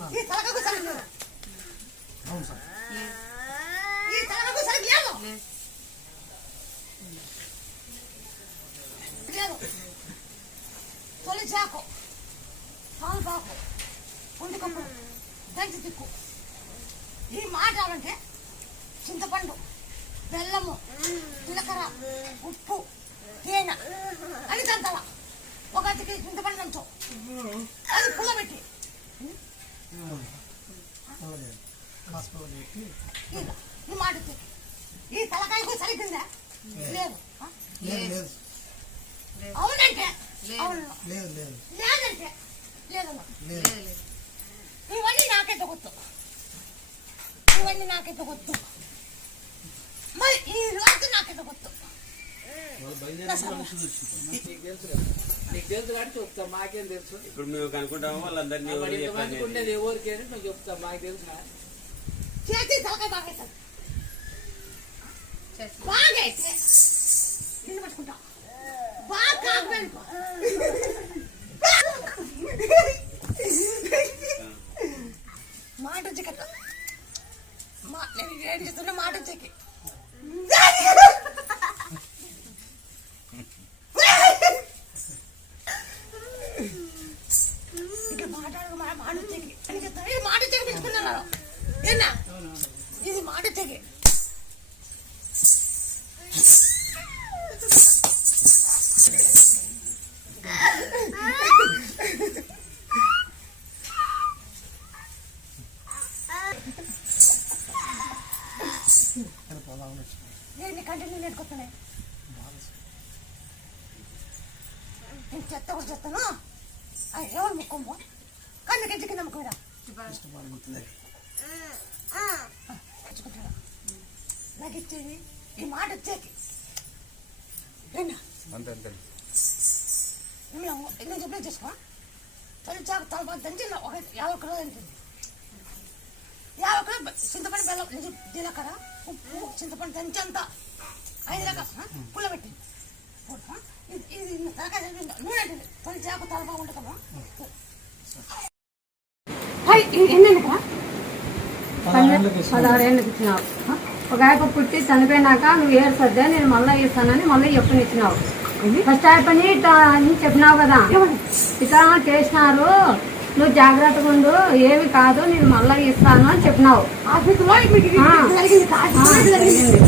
ఈ తలకకు సరిగ్గా లేదు. అవును సార్. ఈ తలకకు సరిగ్గా లేదు. లేదు. తొలి చాకు, పాకు, పుండి కప్పు, దంచి తిక్కు. ఈ మాట అంటే చింతపండు, బెల్లము, జీలకర్ర, ఉప్పు, తేనె అని తంతవ. ఒక అతికి చింతపండు దంచు, అది పుల్లబెట్టి ఈ మాట ఈ తలకాయకు సరిగ్గిందా? లేదు. అవునంటే అవును, లేదంటే లేదమ్మా. ఇవన్నీ నాకైతే గుర్తు, ఇవన్నీ నాకైతే గుర్తు, మరి ఈ రోజు నాకైతే గుర్తు. నీకు తెలుసు కాబట్టి చెప్తా, మాకేం తెలుసు. ఇప్పుడు మేము కనుక్కుంటాము వాళ్ళందరినీ అనుకుంటేది ఎవరికి మేము చెప్తాం, మాకు తెలుసు. చేతి తలకాయ బాగైతుంది, బాగైతే నిన్ను పట్టుకుంటా బాగా కాకపోయినుకో. మాట చికెట్ నేను ఏం చేస్తున్నా మాట చెక్కి ఇంకా మాట్లాడు మాట చెక్కి అని చెప్తాను. ఇది మాట చెక్కి పెట్టుకున్నాను ఏనా, ఇది మాట చెక్కి. నేను కంటిన్యూ నేర్చుకున్నాయి. నేను చెత్త కూడా చెప్తాను. ఎవరు ముక్కుంపో కన్ను కిందకి నమ్మకూడా నాకు ఇచ్చేది ఈ మాట వచ్చేది. నేను చెప్పిన చేసుకో. తొలి చాకు తల దంచి ఒక 50 కిలోలు అంటుంది. 50 కిలో చింతపండు, బెల్లం, జీలకర్ర, ఉప్పు, చింతపండు దంచి అంతా 5 రకాల పుల్ల పెట్టింది. ఇది తలకాయ నూనె అంటుంది. తొలి చాకు తల బాగుంటుందమ్మా. ఎన్ని 16 ఏళ్ళకి ఇచ్చినావు. ఒక ఆయన పుట్టి చనిపోయినాక నువ్వు ఏడు సర్దా నేను మళ్ళీ ఇస్తానని మళ్ళీ ఎప్పుడు ఇచ్చినావు. ఫస్ట్ అయిపోయి అని చెప్పినావు కదా, ఇట్లా చేసినారు నువ్వు జాగ్రత్తగా ఉండు, ఏమి కాదు నేను మళ్ళీ ఇస్తాను అని చెప్పినావు. జరిగింది.